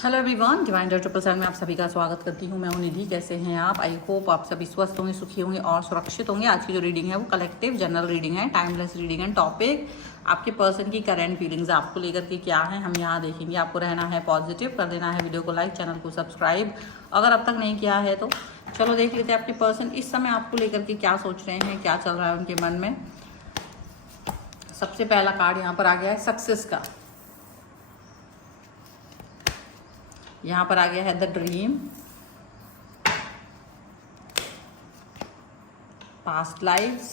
Hello everyone, divine triple में आप सभी का स्वागत करती हूँ। मैं हूँ निधि। कैसे हैं आप? आई होप आप सभी स्वस्थ होंगे, सुखी होंगे और सुरक्षित होंगे। आज की जो रीडिंग है वो कलेक्टिव जनरल रीडिंग है, टाइमलेस रीडिंग है। टॉपिक आपके पर्सन की करंट फीलिंग्स आपको लेकर के क्या है हम यहाँ देखेंगे। आपको रहना है पॉजिटिव, कर देना है वीडियो को लाइक, चैनल को सब्सक्राइब अगर अब तक नहीं किया है तो। चलो देख लेते हैं आपके पर्सन इस समय आपको लेकर के क्या सोच रहे हैं, क्या चल रहा है उनके मन में। सबसे पहला कार्ड यहाँ पर आ गया है सक्सेस का। यहाँ पर आ गया है द ड्रीम, पास्ट लाइफ्स,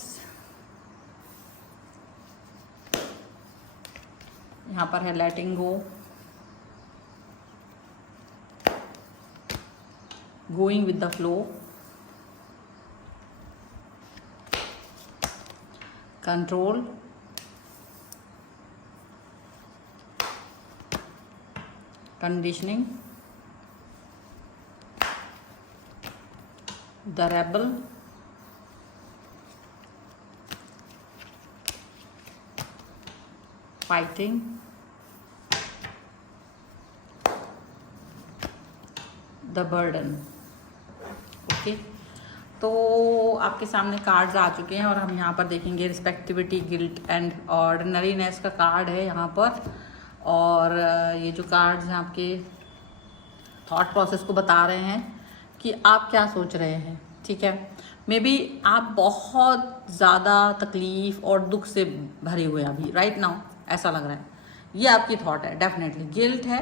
यहाँ पर है letting go, going with the flow, control, conditioning, the rebel, fighting, the burden. Okay, तो आपके सामने कार्ड्स आ चुके हैं और हम यहाँ पर देखेंगे रिस्पेक्टिविटी, गिल्ट एंड ऑर्डिनरीनेस का कार्ड है यहाँ पर। और ये जो कार्ड्स हैं आपके थॉट प्रोसेस को बता रहे हैं कि आप क्या सोच रहे हैं। ठीक है, मे बी आप बहुत ज़्यादा तकलीफ़ और दुख से भरे हुए हैं अभी राइट नाउ, ऐसा लग रहा है। ये आपकी थॉट है, डेफिनेटली गिल्ट है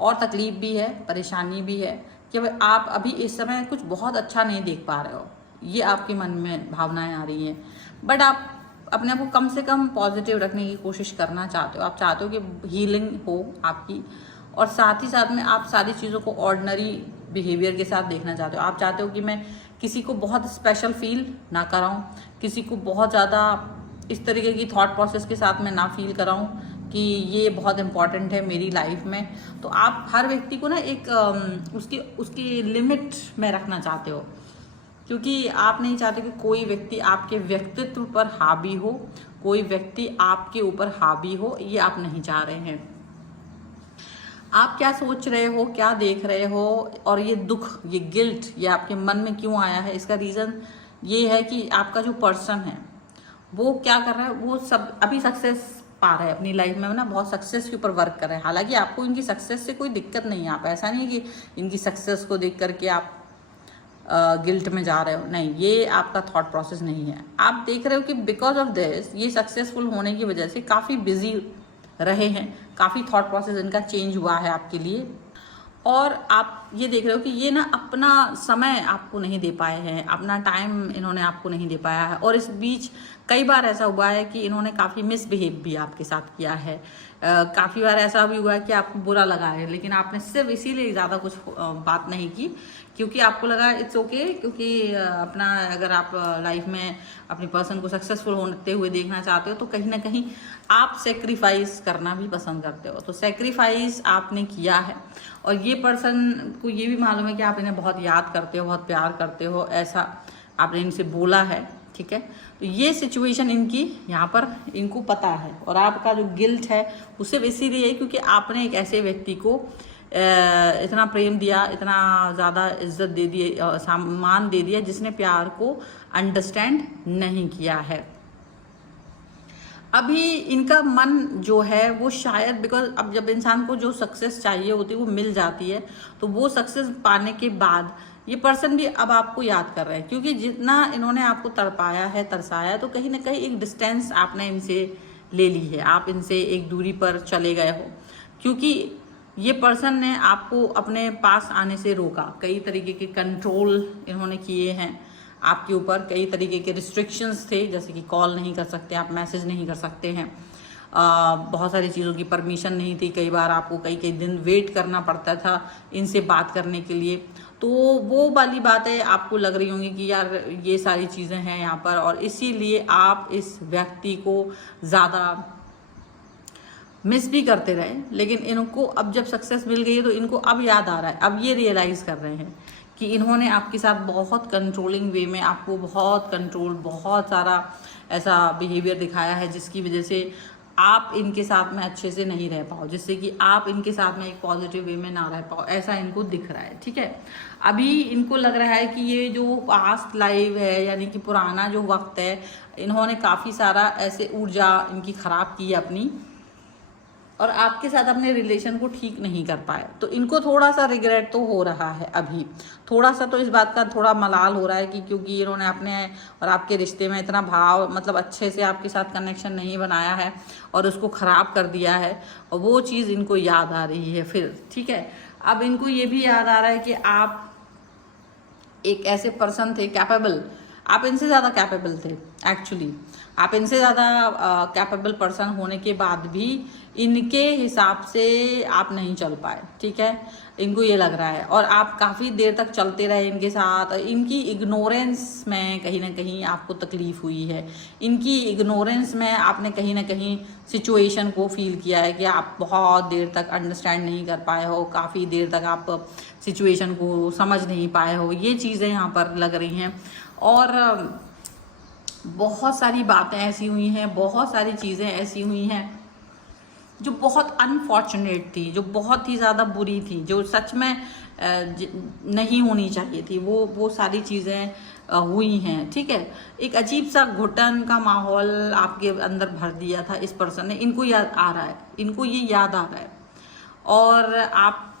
और तकलीफ भी है, परेशानी भी है कि आप अभी इस समय कुछ बहुत अच्छा नहीं देख पा रहे हो। ये आपके मन में भावनाएं आ रही हैं, बट आप अपने आप को कम से कम पॉजिटिव रखने की कोशिश करना चाहते हो। आप चाहते हो कि हीलिंग हो आपकी, और साथ ही साथ में आप सारी चीज़ों को ऑर्डिनरी बिहेवियर के साथ देखना चाहते हो। आप चाहते हो कि मैं किसी को बहुत स्पेशल फील ना कराऊं, किसी को बहुत ज़्यादा इस तरीके की थॉट प्रोसेस के साथ में ना फील कराऊं कि ये बहुत इंपॉर्टेंट है मेरी लाइफ में। तो आप हर व्यक्ति को ना एक उसकी लिमिट में रखना चाहते हो, क्योंकि आप नहीं चाहते कि कोई व्यक्ति आपके व्यक्तित्व पर हावी हो, कोई व्यक्ति आपके ऊपर हावी हो, ये आप नहीं चाह रहे हैं। आप क्या सोच रहे हो, क्या देख रहे हो, और ये दुख, ये गिल्ट, ये आपके मन में क्यों आया है, इसका रीज़न ये है कि आपका जो पर्सन है वो क्या कर रहा है। वो सब अभी सक्सेस पा रहे हैं अपनी लाइफ में ना, बहुत सक्सेस के ऊपर वर्क कर रहे हैं। हालांकि आपको इनकी सक्सेस से कोई दिक्कत नहीं है, आप ऐसा नहीं है कि इनकी सक्सेस को देख करके आप गिल्ट में जा रहे हो, नहीं, ये आपका थॉट प्रोसेस नहीं है। आप देख रहे हो कि बिकॉज ऑफ दिस, ये सक्सेसफुल होने की वजह से काफ़ी बिजी रहे हैं, काफ़ी थॉट प्रोसेस इनका चेंज हुआ है आपके लिए। और आप ये देख रहे हो कि ये ना अपना समय आपको नहीं दे पाए हैं, अपना टाइम इन्होंने आपको नहीं दे पाया है। और इस बीच कई बार ऐसा हुआ है कि इन्होंने काफ़ी मिसबिहेव भी आपके साथ किया है। काफ़ी बार ऐसा भी हुआ है कि आपको बुरा लगा है, लेकिन आपने सिर्फ इसीलिए ज़्यादा कुछ बात नहीं की क्योंकि आपको लगा इट्स ओके, क्योंकि अपना अगर आप लाइफ में अपनी पर्सन को सक्सेसफुल होते हुए देखना चाहते हो तो कहीं ना कहीं आप सेक्रीफाइस करना भी पसंद करते हो। तो सेक्रीफाइस आपने किया है और ये पर्सन को ये भी मालूम है कि आप इन्हें बहुत याद करते हो, बहुत प्यार करते हो, ऐसा आपने इनसे बोला है। ठीक है, तो ये सिचुएशन इनकी यहाँ पर इनको पता है। और आपका जो गिल्ट है वो सिर्फ इसीलिए है क्योंकि आपने एक ऐसे व्यक्ति को इतना प्रेम दिया, इतना ज़्यादा इज्जत दे दी, सम्मान दे दिया, जिसने प्यार को अंडरस्टैंड नहीं किया है। अभी इनका मन जो है वो शायद, बिकॉज अब जब इंसान को जो सक्सेस चाहिए होती है वो मिल जाती है, तो वो सक्सेस पाने के बाद ये पर्सन भी अब आपको याद कर रहे हैं, क्योंकि जितना इन्होंने आपको तड़पाया है, तरसाया है, तो कहीं ना कहीं एक डिस्टेंस आपने इनसे ले ली है, आप इनसे एक दूरी पर चले गए हो, क्योंकि ये पर्सन ने आपको अपने पास आने से रोका। कई तरीके के कंट्रोल इन्होंने किए हैं आपके ऊपर, कई तरीके के रिस्ट्रिक्शंस थे, जैसे कि कॉल नहीं कर सकते आप, मैसेज नहीं कर सकते हैं, बहुत सारी चीज़ों की परमिशन नहीं थी, कई बार आपको कई कई दिन वेट करना पड़ता था इनसे बात करने के लिए। तो वो वाली बातें आपको लग रही होंगी कि यार ये सारी चीज़ें हैं यहाँ पर, और इसीलिए आप इस व्यक्ति को ज़्यादा मिस भी करते रहे। लेकिन इनको अब जब सक्सेस मिल गई है तो इनको अब याद आ रहा है, अब ये रियलाइज़ कर रहे हैं कि इन्होंने आपके साथ बहुत कंट्रोलिंग वे में आपको बहुत कंट्रोल, बहुत सारा ऐसा बिहेवियर दिखाया है जिसकी वजह से आप इनके साथ में अच्छे से नहीं रह पाओ, जिससे कि आप इनके साथ में एक पॉजिटिव वे में ना रह पाओ, ऐसा इनको दिख रहा है। ठीक है, अभी इनको लग रहा है कि ये जो पास्ट लाइफ है, यानी कि पुराना जो वक्त है, इन्होंने काफ़ी सारा ऐसे ऊर्जा इनकी ख़राब की है अपनी, और आपके साथ अपने रिलेशन को ठीक नहीं कर पाए। तो इनको थोड़ा सा रिग्रेट तो हो रहा है अभी, थोड़ा सा तो इस बात का थोड़ा मलाल हो रहा है कि क्योंकि इन्होंने अपने और आपके रिश्ते में इतना भाव, मतलब अच्छे से आपके साथ कनेक्शन नहीं बनाया है और उसको ख़राब कर दिया है, और वो चीज़ इनको याद आ रही है फिर। ठीक है, अब इनको ये भी याद आ रहा है कि आप एक ऐसे पर्सन थे कैपेबल, आप इनसे ज़्यादा कैपेबल थे एक्चुअली, आप इनसे ज़्यादा कैपेबल पर्सन होने के बाद भी इनके हिसाब से आप नहीं चल पाए। ठीक है, इनको ये लग रहा है, और आप काफ़ी देर तक चलते रहे इनके साथ। इनकी इग्नोरेंस में कहीं ना कहीं आपको तकलीफ़ हुई है, इनकी इग्नोरेंस में आपने कहीं ना कहीं सिचुएशन को फील किया है कि आप बहुत देर तक अंडरस्टैंड नहीं कर पाए हो, काफ़ी देर तक आप सिचुएशन को समझ नहीं पाए हो, ये चीज़ें यहाँ पर लग रही हैं। और बहुत सारी बातें ऐसी हुई हैं, बहुत सारी चीज़ें ऐसी हुई हैं जो बहुत अनफॉर्चुनेट थी, जो बहुत ही ज़्यादा बुरी थी, जो सच में नहीं होनी चाहिए थी, वो सारी चीज़ें हुई हैं। ठीक है, एक अजीब सा घुटन का माहौल आपके अंदर भर दिया था इस पर्सन ने, इनको याद आ रहा है, इनको ये याद आ रहा है, और आप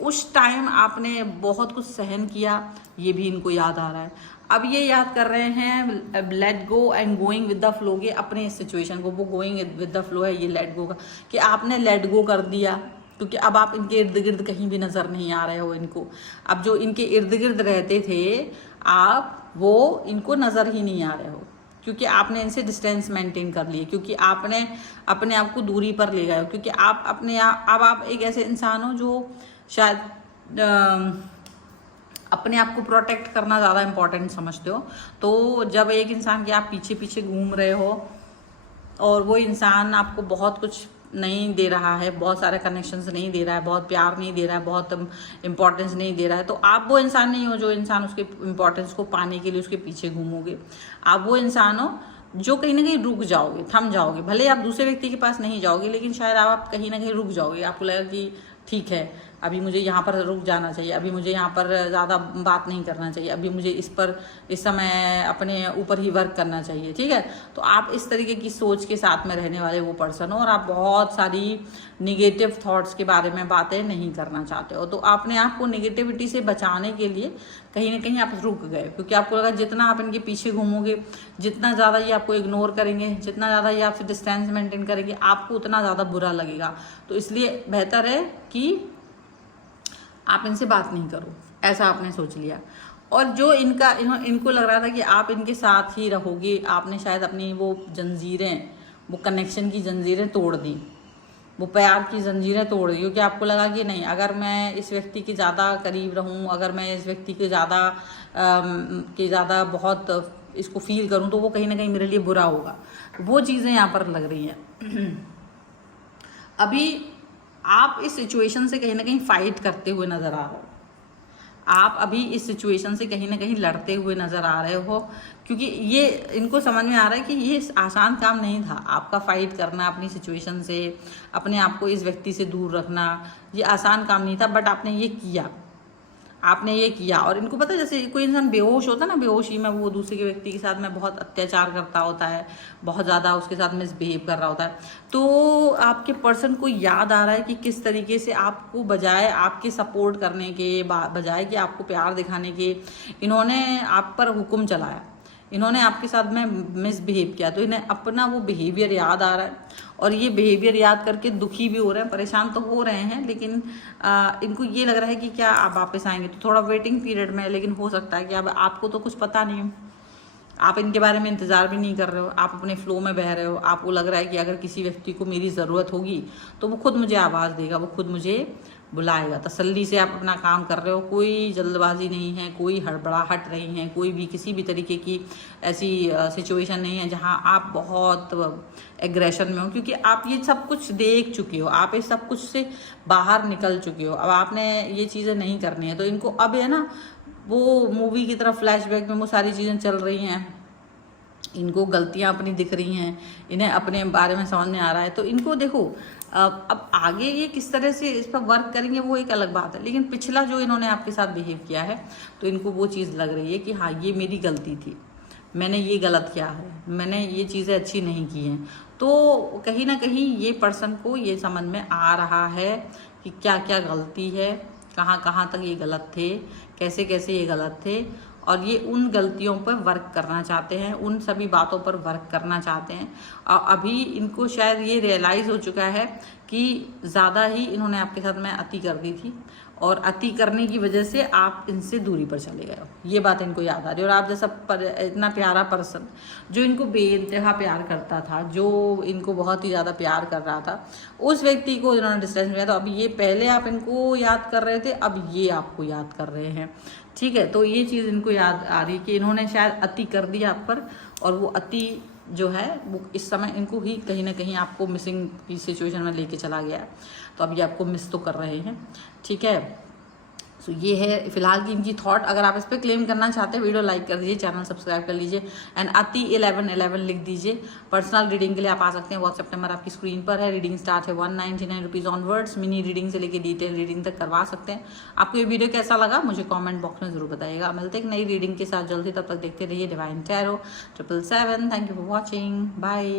उस टाइम आपने बहुत कुछ सहन किया, ये भी इनको याद आ रहा है। अब ये याद कर रहे हैं let go and going with the flow के अपने सिचुएशन को, वो गोइंग विद द फ्लो है ये लेट गो का, कि आपने लेट गो कर दिया, क्योंकि अब आप इनके इर्द गिर्द कहीं भी नज़र नहीं आ रहे हो इनको। अब जो इनके इर्द गिर्द रहते थे आप, वो इनको नज़र ही नहीं आ रहे हो, क्योंकि आपने इनसे डिस्टेंस मेंटेन कर लिए, क्योंकि आपने अपने आप को दूरी पर ले गए हो, क्योंकि आप अपने अब आप एक ऐसे इंसान हो जो शायद अपने आप को प्रोटेक्ट करना ज़्यादा इम्पोर्टेंट समझते हो। तो जब एक इंसान के आप पीछे पीछे घूम रहे हो और वो इंसान आपको बहुत कुछ नहीं दे रहा है, बहुत सारे कनेक्शंस नहीं दे रहा है, बहुत प्यार नहीं दे रहा है, बहुत इंपॉर्टेंस नहीं दे रहा है, तो आप वो इंसान नहीं हो जो इंसान उसके इम्पोर्टेंस को पाने के लिए उसके पीछे घूमोगे। आप वो इंसान हो जो कहीं ना कहीं रुक जाओगे, थम जाओगे, भले आप दूसरे व्यक्ति के पास नहीं जाओगे, लेकिन शायद आप कहीं ना कहीं रुक जाओगे। आपको लगेगा कि ठीक है, अभी मुझे यहाँ पर रुक जाना चाहिए, अभी मुझे यहाँ पर ज़्यादा बात नहीं करना चाहिए, अभी मुझे इस समय अपने ऊपर ही वर्क करना चाहिए। ठीक है, तो आप इस तरीके की सोच के साथ में रहने वाले वो पर्सन हो, और आप बहुत सारी निगेटिव थॉट्स के बारे में बातें नहीं करना चाहते हो। तो आपने आपको निगेटिविटी से बचाने के लिए कहीं ना कहीं आप रुक गए, क्योंकि आपको लगा जितना आप इनके पीछे घूमोगे, जितना ज़्यादा ये आपको इग्नोर करेंगे, जितना ज़्यादा ये आपसे डिस्टेंस मेंटेन करेंगे, आपको उतना ज़्यादा बुरा लगेगा। तो इसलिए बेहतर है कि आप इनसे बात नहीं करो, ऐसा आपने सोच लिया। और जो इनको लग रहा था कि आप इनके साथ ही रहोगे, आपने शायद अपनी वो जंजीरें, वो कनेक्शन की जंजीरें तोड़ दी, वो प्यार की जंजीरें तोड़ दी, क्योंकि आपको लगा कि नहीं, अगर मैं इस व्यक्ति के ज़्यादा करीब रहूं, अगर मैं इस व्यक्ति के ज़्यादा बहुत इसको फील करूं, तो वो कहीं ना कहीं मेरे लिए बुरा होगा। वो चीज़ें यहाँ पर लग रही हैं। अभी आप इस सिचुएशन से कहीं ना कहीं फाइट करते हुए नज़र आ रहे हो, आप अभी इस सिचुएशन से कहीं ना कहीं लड़ते हुए नज़र आ रहे हो, क्योंकि ये इनको समझ में आ रहा है कि ये आसान काम नहीं था आपका फाइट करना, अपनी सिचुएशन से अपने आप को इस व्यक्ति से दूर रखना, ये आसान काम नहीं था, बट आपने ये किया, आपने ये किया। और इनको पता है, जैसे कोई इंसान बेहोश होता है ना, बेहोशी में वो दूसरे के व्यक्ति के साथ में बहुत अत्याचार करता होता है, बहुत ज़्यादा उसके साथ मिसबिहेव कर रहा होता है, तो आपके पर्सन को याद आ रहा है कि किस तरीके से आपको बजाय आपके सपोर्ट करने के बजाय कि आपको प्यार दिखाने के, इन्होंने आप पर हुक्म चलाया, इन्होंने आपके साथ में मिसबिहेव किया। तो इन्हें अपना वो बिहेवियर याद आ रहा है, और ये बिहेवियर याद करके दुखी भी हो रहे हैं, परेशान तो हो रहे हैं, लेकिन इनको ये लग रहा है कि क्या आप वापस आएंगे। तो थोड़ा वेटिंग पीरियड में है, लेकिन हो सकता है कि अब आपको तो कुछ पता नहीं है, आप इनके बारे में इंतज़ार भी नहीं कर रहे हो, आप अपने फ्लो में बह रहे हो। आपको लग रहा है कि अगर किसी व्यक्ति को मेरी ज़रूरत होगी तो वो खुद मुझे आवाज़ देगा, वो खुद मुझे बुलाएगा। तसल्ली से आप अपना काम कर रहे हो, कोई जल्दबाजी नहीं है, कोई हड़बड़ाहट नहीं है, कोई भी किसी भी तरीके की ऐसी सिचुएशन नहीं है जहां आप बहुत एग्रेशन में हो, क्योंकि आप ये सब कुछ देख चुके हो, आप इस सब कुछ से बाहर निकल चुके हो। अब आपने ये चीज़ें नहीं करनी है। तो इनको अब है ना, वो मूवी की तरफ फ्लैशबैक में वो सारी चीज़ें चल रही हैं, इनको गलतियां अपनी दिख रही हैं, इन्हें अपने बारे में समझ में आ रहा है, तो इनको देखो अब आगे ये किस तरह से इस पर वर्क करेंगे वो एक अलग बात है, लेकिन पिछला जो इन्होंने आपके साथ बिहेव किया है तो इनको वो चीज़ लग रही है कि हाँ ये मेरी गलती थी, मैंने ये गलत किया है, मैंने ये चीज़ें अच्छी नहीं की हैं। तो कहीं ना कहीं ये पर्सन को ये समझ में आ रहा है कि क्या क्या गलती है, कहाँ कहाँ तक ये गलत थे, कैसे कैसे ये गलत थे, और ये उन गलतियों पर वर्क करना चाहते हैं, उन सभी बातों पर वर्क करना चाहते हैं। और अभी इनको शायद ये रियलाइज़ हो चुका है कि ज़्यादा ही इन्होंने आपके साथ में अति कर दी थी, और अति करने की वजह से आप इनसे दूरी पर चले गए हो, ये बात इनको याद आ रही है। और आप जैसा इतना प्यारा पर्सन जो इनको बेइंतहा प्यार करता था, जो इनको बहुत ही ज़्यादा प्यार कर रहा था, उस व्यक्ति को इन्होंने डिस्टेंस मिला, तो अभी ये पहले आप इनको याद कर रहे थे, अब ये आपको याद कर रहे हैं, ठीक है। तो ये चीज़ इनको याद आ रही है कि इन्होंने शायद अति कर दी आप पर, और वो अति जो है वो इस समय इनको ही कहीं ना कहीं आपको मिसिंग की सिचुएशन में लेके चला गया है, तो अब ये आपको मिस तो कर रहे हैं, ठीक है। सो ये है फिलहाल की इनकी थॉट। अगर आप इस पर क्लेम करना चाहते हैं वीडियो लाइक कर दीजिए, चैनल सब्सक्राइब कर लीजिए, एंड अति 1111 लिख दीजिए। पर्सनल रीडिंग के लिए आप आ सकते हैं, व्हाट्सएप नंबर आपकी स्क्रीन पर है। रीडिंग स्टार्ट है 199 रुपीज़ ऑनवर्ड्स, मिनी रीडिंग से लेकर डिटेल रीडिंग तक करवा सकते हैं। आपको ये वीडियो कैसा लगा मुझे कॉमेंट बॉक्स में जरूर बताइएगा। मिलते हैं एक नई रीडिंग के साथ जल्दी, तब तक देखते रहिए divine tarot 777। Thank you for watching, bye.